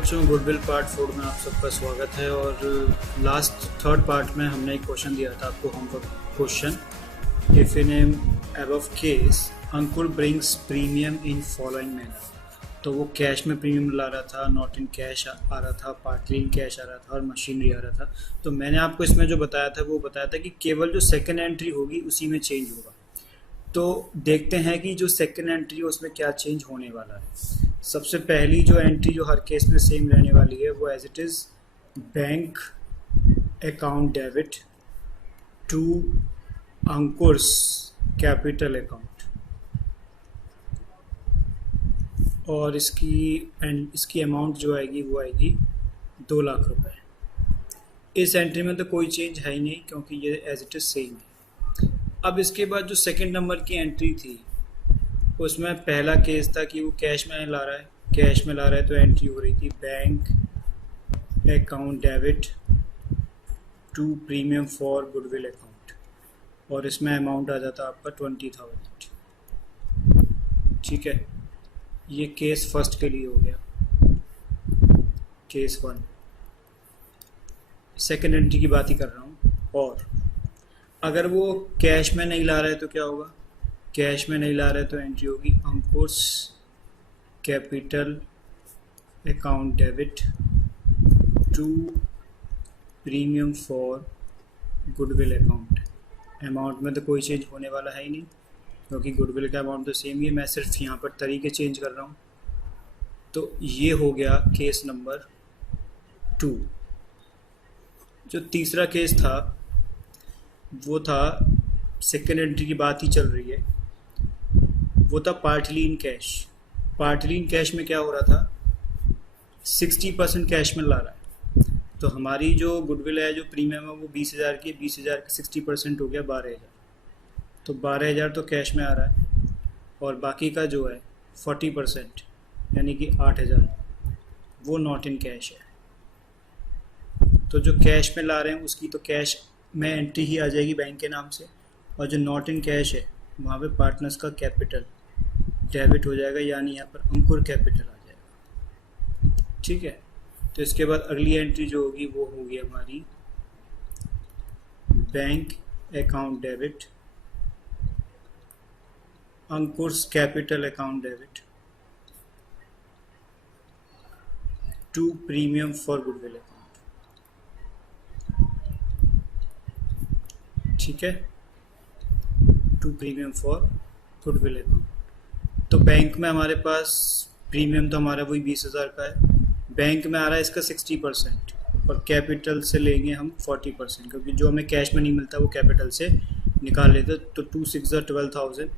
बच्चों, goodwill part 4 में आप सबका स्वागत है। और लास्ट थर्ड पार्ट में हमने एक क्वेश्चन दिया था आपको, homework question. If in M above case Ankur brings premium in following manner. तो वो कैश में प्रीमियम ला रहा था, नॉट इन कैश आ रहा था, पार्टली इन कैश आ रहा था और मशीनरी आ रहा था। तो मैंने आपको इसमें जो बताया था वो बताया था कि केवल जो सेकेंड एंट्री होगी उसी में चेंज होगा। तो देखते हैं कि जो सेकेंड एंट्री है उसमें क्या चेंज होने वाला है। सबसे पहली जो एंट्री जो हर केस में सेम रहने वाली है वो as it is bank account debit to Ankur's capital account, और इसकी अमाउंट जो आएगी वो आएगी 2 लाख रुपए। इस एंट्री में तो कोई चेंज है ही नहीं क्योंकि ये एज इट इज़ सेम है। अब इसके बाद जो सेकंड नंबर की एंट्री थी उसमें पहला केस था कि वो कैश में ला रहा है, तो एंट्री हो रही थी bank account debit to premium for goodwill account, और इसमें अमाउंट आ जाता आपका 20,000। ठीक है, ये केस फर्स्ट के लिए हो गया, केस 1। सेकंड एंट्री की बात ही कर रहा हूँ। और अगर वो कैश में नहीं ला रहा है तो क्या होगा? कैश में नहीं ला रहा है तो एंट्री होगी Ankur's capital account debit to premium for goodwill account. Amount में तो कोई चेंज होने वाला है ही नहीं क्योंकि गुडविल का अमाउंट तो सेम ही है, मैं सिर्फ यहाँ पर तरीके चेंज कर रहा हूँ। तो ये हो गया केस नंबर 2। जो तीसरा केस था वो था, सेकेंड एंट्री की बात ही चल रही है, वो था partly in cash. Partly in cash में क्या हो रहा था? 60% कैश में ला रहा है। तो हमारी जो गुडविल है, जो प्रीमियम है, वो 20,000 की, 20,000 का 60% हो गया 12,000। तो 12,000 तो कैश में आ रहा है और बाकी का जो है 40% यानी कि 8,000 वो नॉट इन कैश है। तो जो कैश में ला रहे हैं उसकी तो कैश में एंट्री ही आ जाएगी बैंक के नाम से, और जो नॉट इन कैश है वहाँ पे पार्टनर्स का कैपिटल डेबिट हो जाएगा, यानी यहाँ पर अंकुर कैपिटल आ जाएगा। ठीक है, तो इसके बाद अगली एंट्री जो होगी वो होगी हमारी bank account debit Ankur's capital account debit to premium for goodwill account. ठीक है, to premium for goodwill account. तो बैंक में हमारे पास प्रीमियम तो हमारा वही 20,000 का है, बैंक में आ रहा है इसका 60% और कैपिटल से लेंगे हम 40%, क्योंकि जो हमें कैश में नहीं मिलता वो कैपिटल से निकाल लेते। तो 2 6 12,000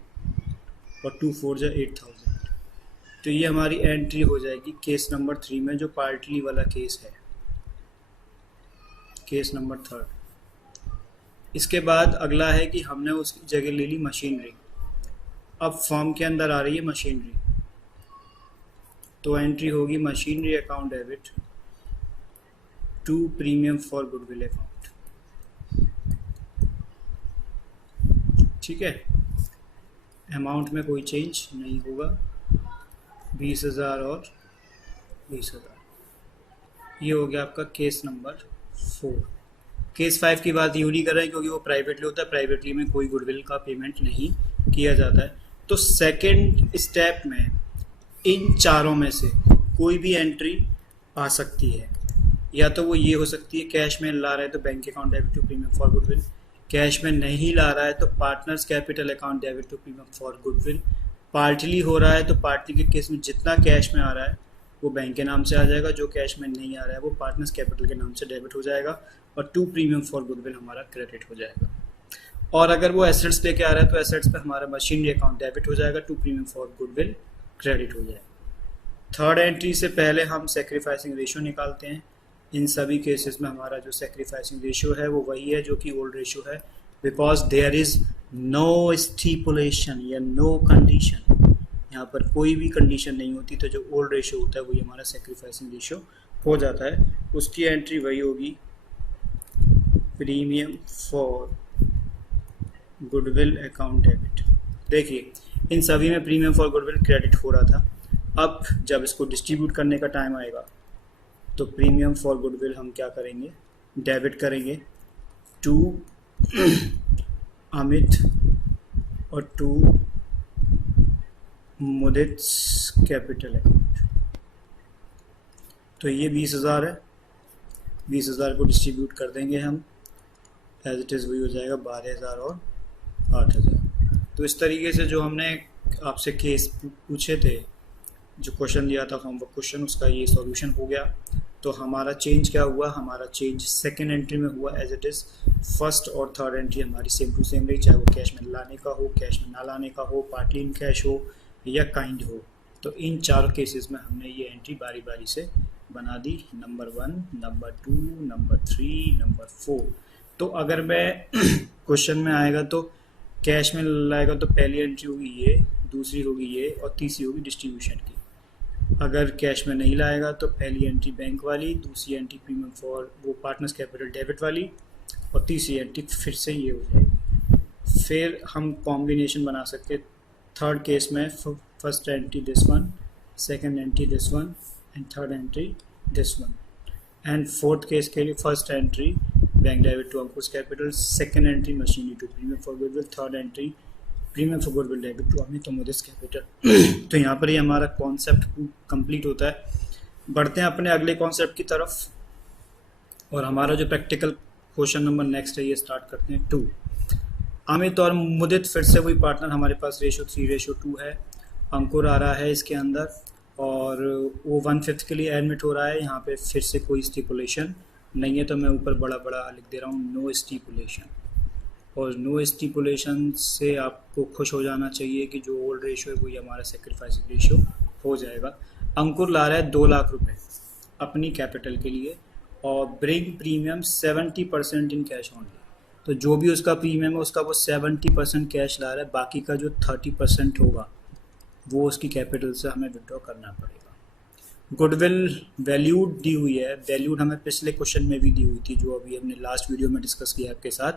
और 2 4 8,000। तो ये हमारी एंट्री हो जाएगी केस नंबर 3 में, जो पार्टली वाला केस है, केस नंबर 3। इसके बाद अगला है कि हमने उसकी जगह ले ली मशीनरी। अब फॉर्म के अंदर आ रही है मशीनरी, तो एंट्री होगी machinery account debit to premium for goodwill account. ठीक है, अमाउंट में कोई चेंज नहीं होगा, 20,000 और 20,000। ये हो गया आपका केस नंबर 4। केस 5 की बात यूँ नहीं कर रहे हैं क्योंकि वो प्राइवेटली होता है, प्राइवेटली में कोई गुडविल का पेमेंट नहीं किया जाता है। तो सेकंड स्टेप में इन चारों में से कोई भी एंट्री आ सकती है, या तो वो ये हो सकती है कैश में ला रहा है तो bank account debit to premium for goodwill, cash में नहीं ला रहा है तो partners capital account debit to premium for goodwill, partly हो रहा है तो पार्टली के केस में जितना कैश में आ रहा है वो बैंक के नाम से आ जाएगा, जो कैश में नहीं आ रहा है वो पार्टनर्स कैपिटल के नाम से डेबिट हो जाएगा और टू प्रीमियम फॉर गुडविल हमारा क्रेडिट हो जाएगा। और अगर वो एसेट्स लेके आ रहा है तो एसेट्स पे हमारा मशीनरी अकाउंट डेबिट हो जाएगा, to premium for goodwill credit हो जाएगा। थर्ड एंट्री से पहले हम सेक्रीफाइसिंग रेशियो निकालते हैं। इन सभी केसेस में हमारा जो सेक्रीफाइसिंग रेशियो है वो वही है जो कि ओल्ड रेशियो है, because there is no stipulation या नो कंडीशन। यहाँ पर कोई भी कंडीशन नहीं होती, तो जो ओल्ड रेशियो होता है वही हमारा सेक्रीफाइसिंग रेशियो हो जाता है। उसकी एंट्री वही होगी premium for goodwill account debit. देखिए इन सभी में प्रीमियम फॉर गुडविल क्रेडिट हो रहा था। अब जब इसको डिस्ट्रीब्यूट करने का टाइम आएगा तो प्रीमियम फॉर गुडविल हम क्या करेंगे, डेबिट करेंगे टू अमित और टू मुदित्स कैपिटल अकाउंट। तो ये 20,000 है, 20,000 को डिस्ट्रीब्यूट कर देंगे हम, एज इट इज़ वही हो जाएगा 12,000 और 8,000। तो इस तरीके से जो हमने आपसे केस पूछे थे, जो क्वेश्चन दिया था होमवर्क क्वेश्चन, उसका ये सॉल्यूशन हो गया। तो हमारा चेंज क्या हुआ, हमारा चेंज सेकेंड एंट्री में हुआ एज इट इज़। फर्स्ट और थर्ड एंट्री हमारी सेम टू सेम रही, चाहे वो कैश में लाने का हो, कैश में ना लाने का हो, पार्टली इन कैश हो या काइंड हो। तो इन चार केसेस में हमने ये एंट्री बारी बारी से बना दी, नंबर 1, नंबर 2, नंबर 3, नंबर 4। तो अगर मैं क्वेश्चन में आएगा तो कैश में लाएगा तो पहली एंट्री होगी ये, दूसरी होगी ये और तीसरी होगी डिस्ट्रीब्यूशन की। अगर कैश में नहीं लाएगा तो पहली एंट्री बैंक वाली, दूसरी एंट्री प्रीमियम फॉर वो पार्टनर्स कैपिटल डेबिट वाली और तीसरी एंट्री फिर से ये हो जाएगी। फिर हम कॉम्बिनेशन बना सकते हैं थर्ड केस में, first entry this one, second entry this one and third entry this one. And fourth case के लिए first entry bank debit to Ankush capital, second entry machinery to premium for goodwill, third entry premium for goodwill debit to Amit और Mudit's capital. तो यहाँ पर ही हमारा concept complete होता है। बढ़ते हैं अपने अगले कॉन्सेप्ट की तरफ और हमारा जो प्रैक्टिकल क्वेश्चन नंबर नेक्स्ट है ये स्टार्ट करते हैं। 2, अमित और मुदित फिर से वही पार्टनर, हमारे पास रेशो 3:2 है। अंकुर आ रहा है इसके अंदर और वो 1/5 के लिए एडमिट हो रहा है। यहाँ पे फिर से कोई स्टिपुलेशन नहीं है, तो मैं ऊपर बड़ा बड़ा लिख दे रहा हूँ नो स्टिपुलेशन। और नो स्टिपुलेशन से आपको खुश हो जाना चाहिए कि जो ओल्ड रेशो है वही हमारा सेक्रीफाइसिंग रेशो हो जाएगा। अंकुर ला रहा है 2 लाख रुपए अपनी कैपिटल के लिए और bring premium 70% in cash only. तो जो भी उसका प्रीमियम है उसका वो 70% कैश ला रहा है, बाकी का जो 30% होगा वो उसकी कैपिटल से हमें विड्रॉ करना पड़ेगा। गुडविल वैल्यूड दी हुई है, वैल्यूड हमें पिछले क्वेश्चन में भी दी हुई थी जो अभी हमने लास्ट वीडियो में डिस्कस किया आपके साथ।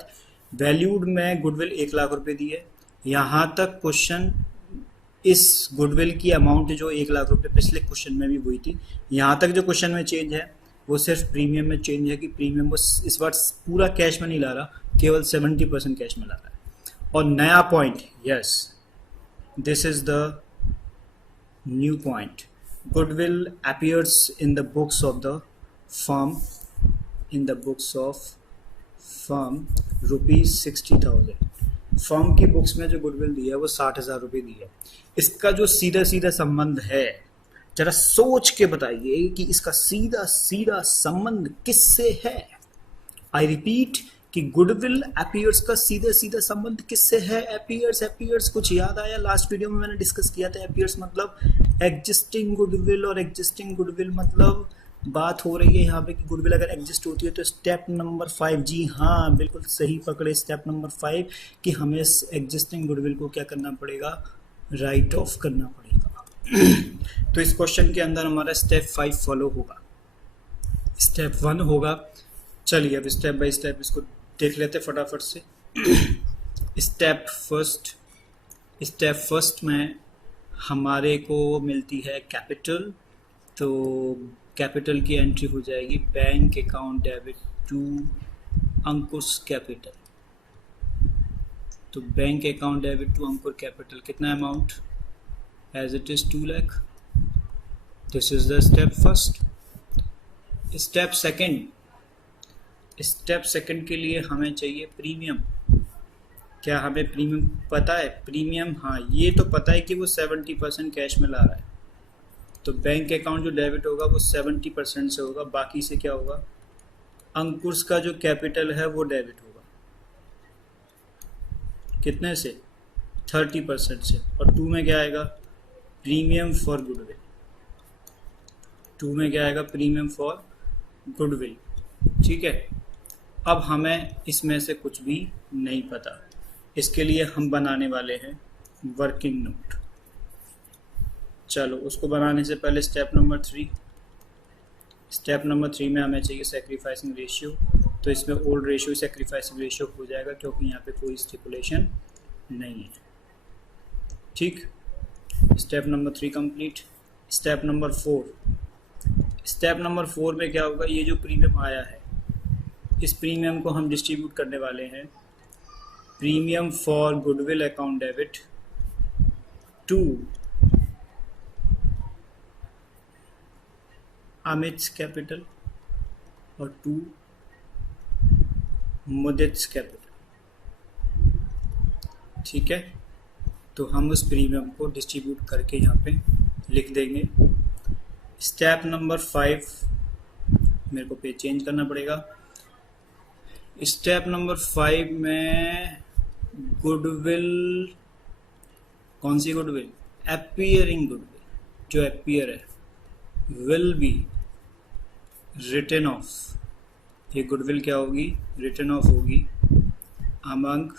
वैल्यूड में गुडविल 1 लाख रुपए दी है। यहाँ तक क्वेश्चन इस गुडविल की अमाउंट जो 1 लाख रुपए पिछले क्वेश्चन में भी हुई थी, यहाँ तक जो क्वेश्चन में चेंज है वो सिर्फ प्रीमियम में चेंज है कि प्रीमियम वो इस बार पूरा कैश में नहीं ला रहा, केवल 70% कैश में ला रहा है। और नया point, yes this is the new point, goodwill appears in the books of the firm, in the books of firm ₹60,000। Firm की बुक्स में जो गुडविल दी है वो 60,000 रुपये दी है। इसका जो सीधा सीधा संबंध है, जरा सोच के बताइए कि इसका सीधा सीधा संबंध किससे है। आई रिपीट कि गुडविल अपीयर्स का सीधा सीधा संबंध किससे है। अपीयर्स कुछ याद आया? लास्ट वीडियो में मैंने डिस्कस किया था। अपीयर्स मतलब एग्जिस्टिंग गुडविल और एग्जिस्टिंग गुडविल मतलब बात हो रही है यहाँ पे कि गुडविल अगर एग्जिस्ट होती है तो स्टेप नंबर 5, जी हाँ बिल्कुल सही पकड़े, स्टेप नंबर 5 कि हमें इस एग्जिस्टिंग गुडविल को क्या करना पड़ेगा, राइट ऑफ करना पड़ेगा। तो इस क्वेश्चन के अंदर हमारा स्टेप 5 फॉलो होगा। स्टेप 1 होगा, चलिए अब स्टेप बाय स्टेप इसको देख लेते फटाफट से। स्टेप फर्स्ट में हमारे को मिलती है कैपिटल, तो कैपिटल की एंट्री हो जाएगी bank account debit to Ankush capital. तो bank account debit to Ankur capital कितना amount, as it is 2 lakh. This is the step first. Step second के लिए हमें चाहिए प्रीमियम। क्या हमें प्रीमियम पता है? प्रीमियम हाँ ये तो पता है कि वो 70% कैश में ला रहा है, तो बैंक अकाउंट जो डेबिट होगा वो 70% से होगा, बाकी से क्या होगा, अंकुश का जो कैपिटल है वो डेबिट होगा। कितने से? 30% से। और 2 में क्या आएगा, प्रीमियम फॉर गुडविल। 2 में क्या आएगा, प्रीमियम फॉर गुडविल। ठीक है, अब हमें इसमें से कुछ भी नहीं पता, इसके लिए हम बनाने वाले हैं वर्किंग नोट। चलो उसको बनाने से पहले स्टेप नंबर 3 में हमें चाहिए सेक्रीफाइसिंग रेशियो। तो इसमें ओल्ड रेशियो सेक्रीफाइसिंग रेशियो हो जाएगा क्योंकि यहाँ पे कोई स्टिपुलेशन नहीं है। ठीक, step number 3 complete. Step number 4, step number 4 में क्या होगा, ये जो प्रीमियम आया है इस प्रीमियम को हम डिस्ट्रीब्यूट करने वाले हैं premium for goodwill account debit to Amit's capital और टू मुदित्स कैपिटल। ठीक है, तो हम उस प्रीमियम को डिस्ट्रीब्यूट करके यहाँ पे लिख देंगे। स्टेप नंबर 5 मेरे को पेज चेंज करना पड़ेगा। स्टेप नंबर 5 में गुडविल, कौन सी गुडविल, अपीयरिंग गुडविल, जो अपीयर है विल बी रिटन ऑफ, ये गुडविल क्या होगी, रिटन ऑफ होगी among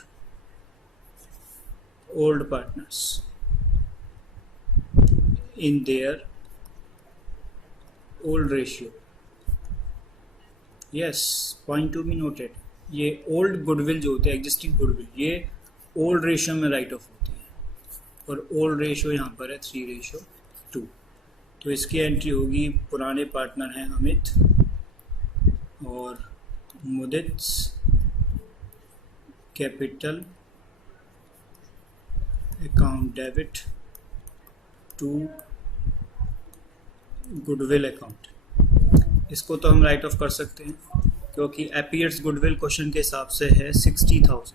old partners in their old ratio. Yes, point to be noted, ये ओल्ड गुडविल जो होते हैं, एग्जिस्टिंग गुडविल, ये ओल्ड रेशियो में राइट ऑफ होती है और ओल्ड रेशियो यहाँ पर है 3:2। तो इसकी एंट्री होगी, पुराने पार्टनर हैं अमित और Mudit's capital account debit to goodwill account. इसको तो हम राइट ऑफ कर सकते हैं क्योंकि अपीयर्स गुडविल क्वेश्चन के हिसाब से है 60,000।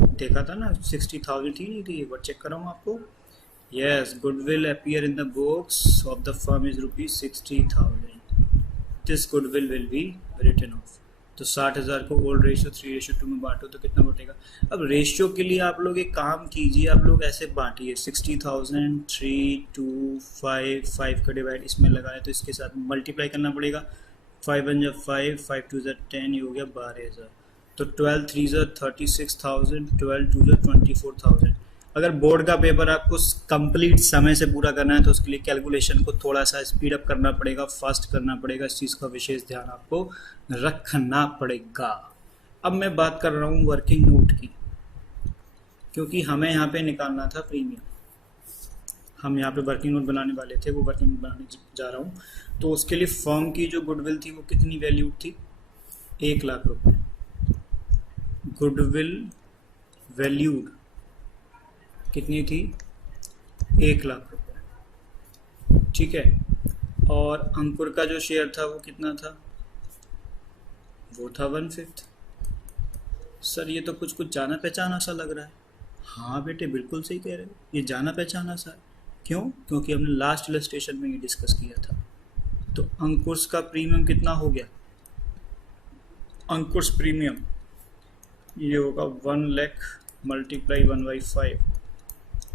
देखा था ना, 60,000 ही नहीं थी, एक बार चेक कराऊँ आपको। Yes, goodwill appear in the books of the firm is ₹60,000। This goodwill will be written off. तो 60,000 को ओल्ड रेशियो 3:2 में बांटो तो कितना बटेगा। अब रेशियो के लिए आप लोग एक काम कीजिए, आप लोग ऐसे बांटिए 60,000 3 2 5 5 का डिवाइड इसमें लगाए तो इसके साथ मल्टीप्लाई करना पड़ेगा। 5 1 5 5 2 10, ये हो गया 12,000। तो 12 3 36,000, 12 2 24,000। अगर बोर्ड का पेपर आपको कंप्लीट समय से पूरा करना है तो उसके लिए कैलकुलेशन को थोड़ा सा स्पीड अप करना पड़ेगा, फास्ट करना पड़ेगा, इस चीज़ का विशेष ध्यान आपको रखना पड़ेगा। अब मैं बात कर रहा हूँ वर्किंग नोट की, क्योंकि हमें यहाँ पे निकालना था प्रीमियम। हम यहाँ पे वर्किंग नोट बनाने वाले थे, वो वर्किंग नोट बनाने जा रहा हूँ। तो उसके लिए फर्म की जो गुडविल थी वो कितनी वैल्यूड थी, 1 लाख रुपये। गुडविल वैल्यूड कितनी थी, 1 लाख रुपये। ठीक है, और अंकुर का जो शेयर था वो कितना था, वो था 1/5। सर ये तो कुछ कुछ जाना पहचाना सा लग रहा है। हाँ बेटे, बिल्कुल सही कह रहे हो, ये जाना पहचाना सा है। क्यों? क्योंकि हमने लास्ट इलस्ट्रेशन में ये डिस्कस किया था। तो अंकुश का प्रीमियम कितना हो गया, अंकुश प्रीमियम ये होगा 1 लाख मल्टीप्लाई 1/5,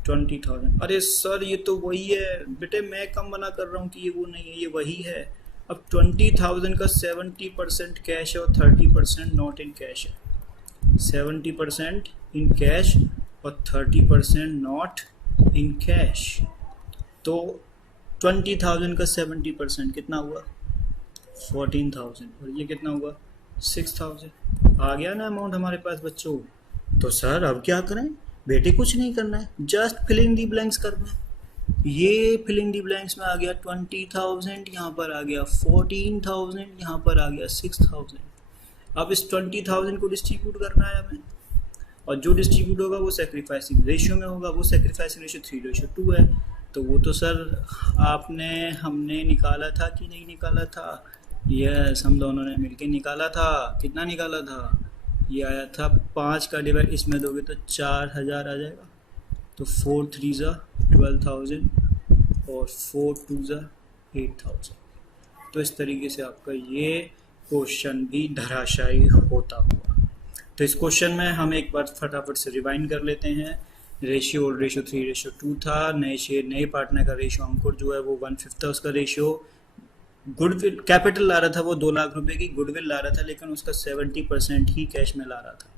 20,000। अरे सर ये तो वही है बेटे, मैं कम मना कर रहा हूँ कि ये वो नहीं है, ये वही है। अब 20,000 का 70% कैश है और 30% नॉट इन कैश है। 70% इन कैश और 30% नॉट इन कैश। तो 20,000 का 70% कितना हुआ, 14,000, और ये कितना हुआ 6,000। आ गया ना अमाउंट हमारे पास बच्चों। तो सर अब क्या करें बेटे, कुछ नहीं करना है, जस्ट फिलिंग दी ब्लैंक्स करना है। ये फिलिंग दी ब्लैंक्स में आ गया 20,000, यहाँ पर आ गया 14,000, यहाँ पर आ गया 6,000। अब इस 20,000 को डिस्ट्रीब्यूट करना है हमें, और जो डिस्ट्रीब्यूट होगा वो सेक्रीफाइसिंग रेशियो में होगा। वो सेक्रीफाइसिंग रेशियो 3:2 है। तो वो तो सर हमने निकाला था कि नहीं निकाला था, यस हम दोनों ने मिलकर निकाला था। कितना निकाला था, ये आया था 5 का डिवाइड इसमें दोगे तो 4,000 आ जाएगा। तो 4 3 12,000 और 4 2 8,000। तो इस तरीके से आपका ये क्वेश्चन भी धराशायी होता हुआ। तो इस क्वेश्चन में हम एक बार फटाफट से रिवाइंड कर लेते हैं। रेशियो ओल्ड रेशियो 3:2 था। नए पार्टनर का रेशियो अंकुर जो है वो 1/5 था उसका रेशियो। गुडविल कैपिटल ला रहा था वो 2 लाख रुपए की गुडविल ला रहा था, लेकिन उसका 70% ही कैश में ला रहा था।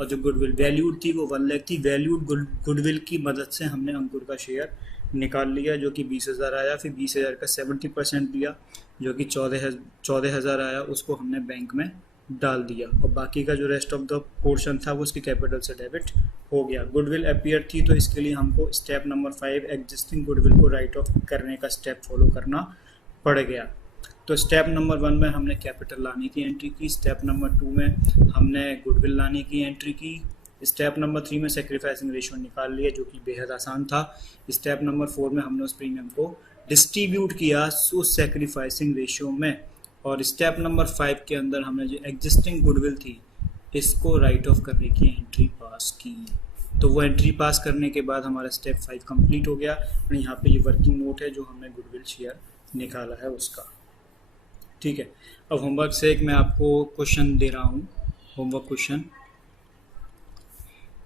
और जो गुडविल वैल्यूड थी वो 1 लाख थी। वैल्यूड गुडविल की मदद से हमने अंकुर का शेयर निकाल लिया जो कि 20,000 आया। फिर 20,000 का 70% दिया जो कि 14,000 आया, उसको हमने बैंक में डाल दिया और बाकी का जो रेस्ट ऑफ द पोर्शन था वो उसकी कैपिटल से डेबिट हो गया। गुडविल अपीयर थी तो इसके लिए हमको स्टेप नंबर 5 एग्जिस्टिंग गुडविल को राइट ऑफ करने का स्टेप फॉलो करना पड़ गया। तो स्टेप नंबर 1 में हमने कैपिटल लाने की एंट्री की, स्टेप नंबर 2 में हमने गुडविल लाने की एंट्री की, स्टेप नंबर 3 में सेक्रीफाइसिंग रेशियो निकाल लिया जो कि बेहद आसान था। स्टेप नंबर 4 में हमने उस प्रीमियम को डिस्ट्रीब्यूट किया उस सेक्रीफाइसिंग रेशियो में, और स्टेप नंबर 5 के अंदर हमने जो एग्जिस्टिंग गुडविल थी इसको राइट ऑफ करने की एंट्री पास की। तो वो एंट्री पास करने के बाद हमारा स्टेप 5 कंप्लीट हो गया और यहाँ पे ये वर्किंग नोट है जो हमने गुडविल शेयर निकाला है उसका। ठीक है, अब होमवर्क से एक मैं आपको क्वेश्चन दे रहा हूँ, होमवर्क क्वेश्चन।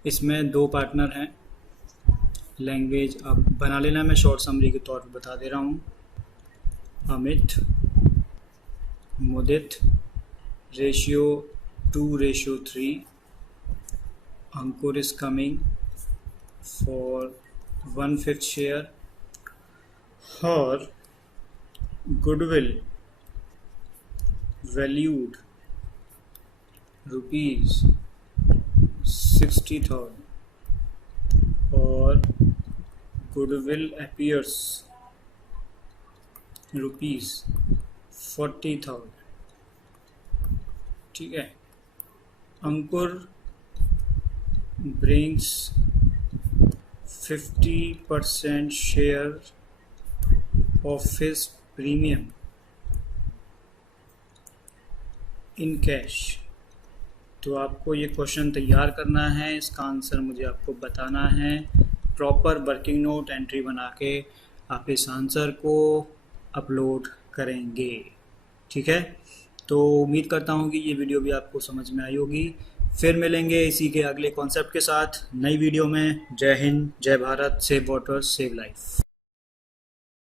इसमें 2 पार्टनर हैं, लैंग्वेज आप बना लेना, मैं शॉर्ट समरी के तौर पे बता दे रहा हूँ। Amit, Mudit, ratio 2:3, Ankur is coming for 1/5 share, और गुडविल valued ₹60,000 और गुडविल appears ₹40,000। ठीक है, अंकुर brings 50% share of his premium in cash। तो आपको ये क्वेश्चन तैयार करना है, इसका आंसर मुझे आपको बताना है। प्रॉपर वर्किंग नोट एंट्री बना के आप इस आंसर को अपलोड करेंगे। ठीक है, तो उम्मीद करता हूँ कि ये वीडियो भी आपको समझ में आई होगी। फिर मिलेंगे इसी के अगले कॉन्सेप्ट के साथ नई वीडियो में। जय हिंद, जय Bharat, save water save life.